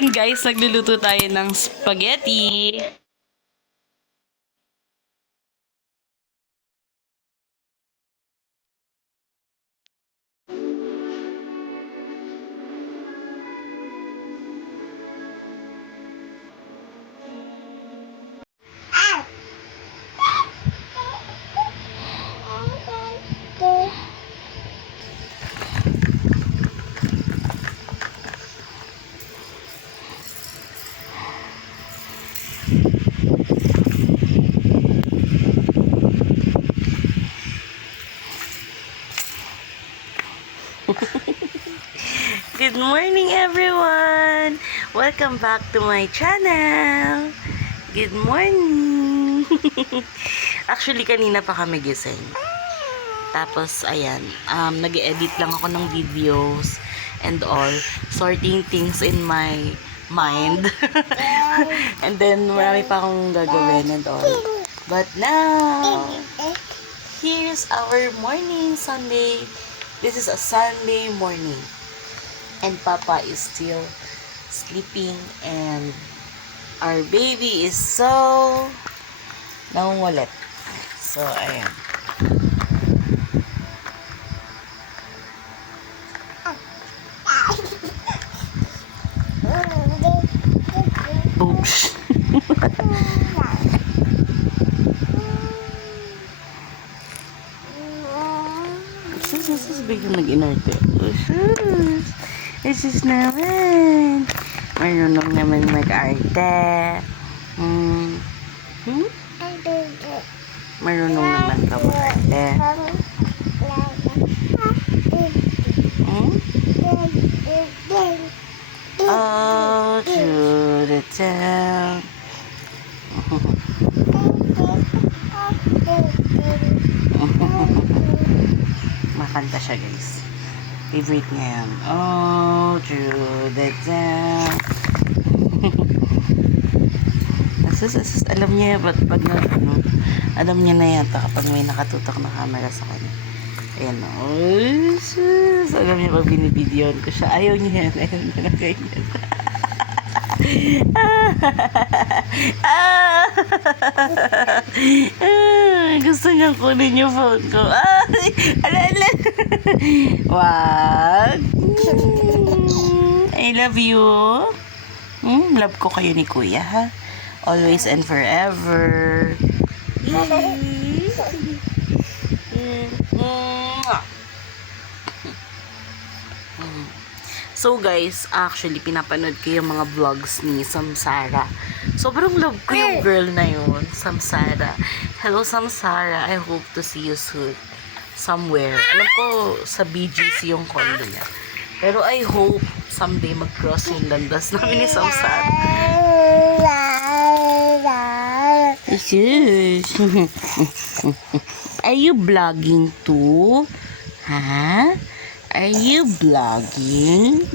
ayan guys, nagluluto tayo ng spaghetti. Good morning everyone! Welcome back to my channel! Good morning! Actually, kanina pa kami gising. Tapos, ayan, nag-edit lang ako ng videos and all. Sorting things in my mind. And then, marami pa akong gagawin and all. But now, here's our morning, Sunday. This is a Sunday morning. And Papa is still sleeping and our baby is so nangungulit. So, ayan. Oops. Sus, biglang nag-inarte. Sus naman. Marunong naman mag-arte. Marunong naman ka mag-arte. Oh, to the town. Makanta siya, guys. Favorite niya yan. Oh, through the town. Alam niya, pag na, alam niya na yata kapag may nakatutok na camera sa kanya. Ayan, oh, sus. Alam niya pag binibidyoan ko siya. Ayaw niya yan. Ayaw niya na ganyan. Gusto niyang kunin yung phone ko. Ala. Wag. I love you. Love ko kayo ni Kuya, ha? Always and forever. So guys, actually pinapanood ko yung mga vlogs ni Samsara. Sobrang love ko yung girl na yun, Samsara. Hello Samsara, I hope to see you soon somewhere. Alam ko sa BGC yung condo niya. Pero I hope someday mag-cross yung landas namin ni Samsara. Are you vlogging too? Ha? Are you vlogging?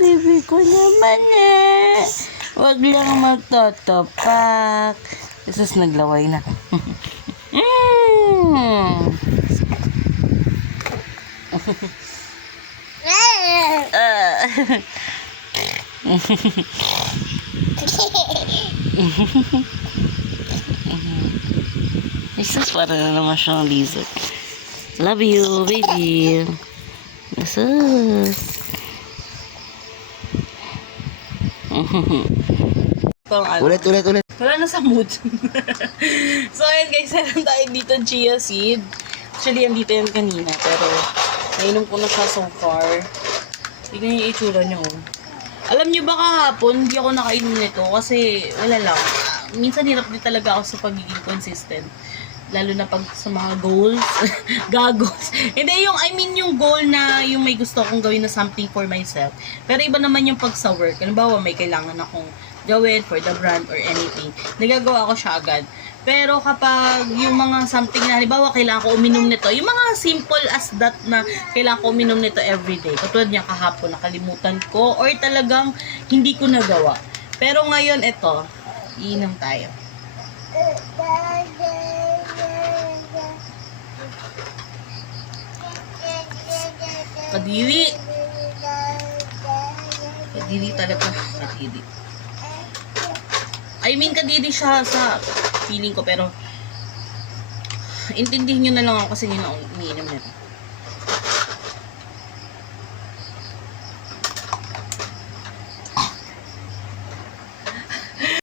Baby ko naman eh. Wag lang magtotopak. Isus, naglaway na. Isus, para na naman siyang lizard. Love you, baby. Isus. Ulit. Wala na sa mood. So, ayan guys, meron tayo dito chia seed. Actually, andito yan kanina. Pero, nainom ko na siya so far. Tignan yung itsura niya, oh. Alam niyo ba kahapon, hindi ako nakainom nito kasi wala lang. Minsan hirap din talaga ako sa pagiging consistent. Lalo na pag sa mga goals. Gagos. Hindi, yung goal na yung may gusto akong gawin na something for myself. Pero iba naman yung pag sa work. Halimbawa, may kailangan akong gawin for the brand or anything. Nagagawa ko siya agad. Pero kapag yung mga something na, halimbawa, kailangan ko uminom nito. Yung mga simple as that na kailangan ko uminom nito everyday. Katulad niya kahapon, nakalimutan ko. Or talagang hindi ko nagawa. Pero ngayon, ito. Iinom tayo. Kadiri. Kadiri talaga. Kadiri. I mean, kadiri siya sa feeling ko, pero intindihin nyo na lang ako kasi yun ang umiinom nito.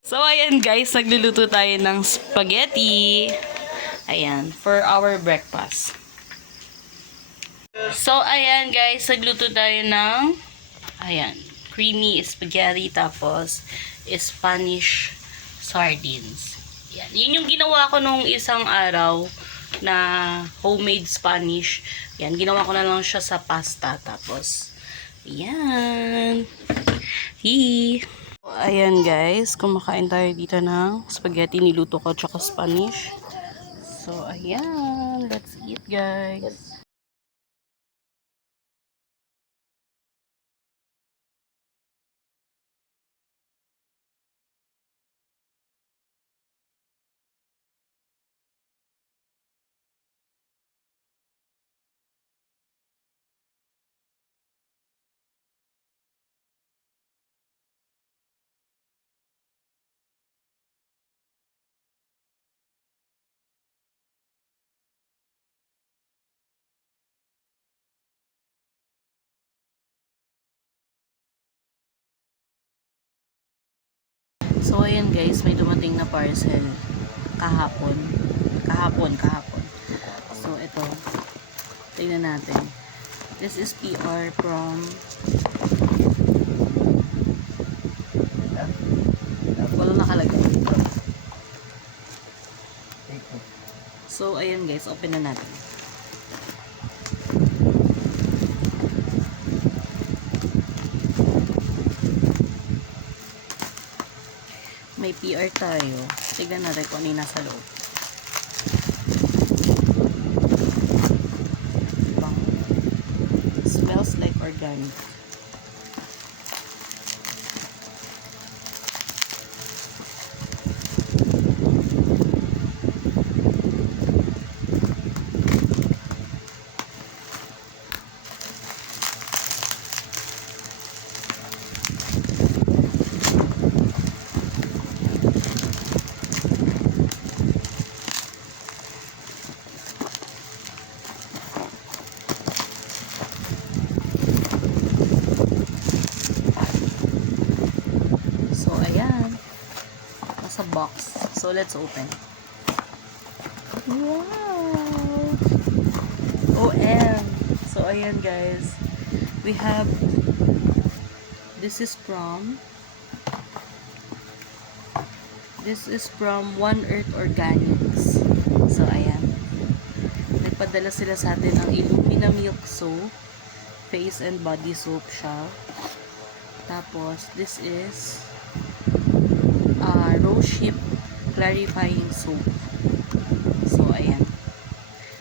So, ayan guys, nagluluto tayo ng spaghetti. Ayan, for our breakfast. So, ayan guys, nagluto tayo ng, ayan, creamy spaghetti, tapos Spanish sardines. Ayan, yun yung ginawa ko nung isang araw na homemade Spanish. Ayan, ginawa ko na lang siya sa pasta, tapos, ayan. Ayan guys, kumakain tayo dito ng spaghetti, niluto ko tsaka Spanish. So, ayan, let's eat guys. So, ayan guys, may dumating na parcel kahapon. Kahapon. So, ito. Tingnan natin. This is PR from walang nakalagay. So, ayan guys, open na natin. May PR tayo. Tignan natin kung ano yung nasa loob. Smells like organic. Sa box. So, let's open. Wow! OM! So, ayan guys. We have this is from One Earth Organics. So, ayan. Nagpadala sila sa atin ng Illumina Milk Soap. Face and body soap siya. Tapos, this is Rose Hip Clarifying Soap. So, ayan.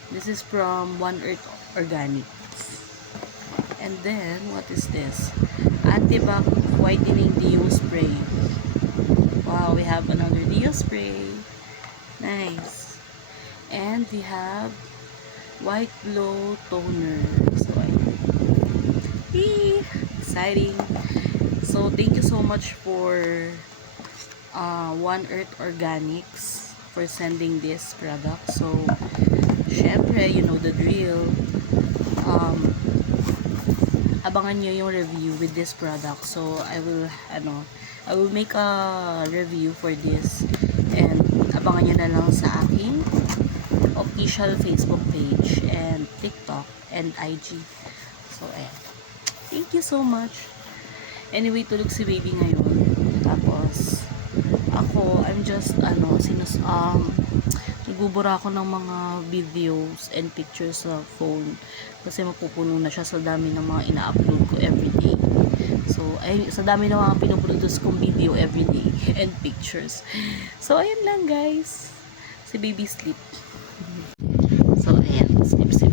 This is from One Earth Organics. And then, what is this? Antibac Whitening Deo Spray. Wow, we have another Deo Spray. Nice. And we have White Glow Toner. So, ayan. Eee! Exciting. So, thank you so much for One Earth Organics for sending this product. So, syempre, you know the drill. Abangan nyo yung review with this product. So, I will make a review for this. And, abangan nyo na lang sa aking official Facebook page and TikTok and IG. So, ayan. Thank you so much. Anyway, tulog si baby ngayon. Tapos, ako, I'm just, nagbubura ako ng mga videos and pictures sa phone. Kasi mapupuno na siya sa dami ng mga ina-upload ko everyday. So, sa dami ng mga pinoproduce kong video everyday and pictures. So, ayan lang guys. Si baby sleep. So, ayan. Sleep.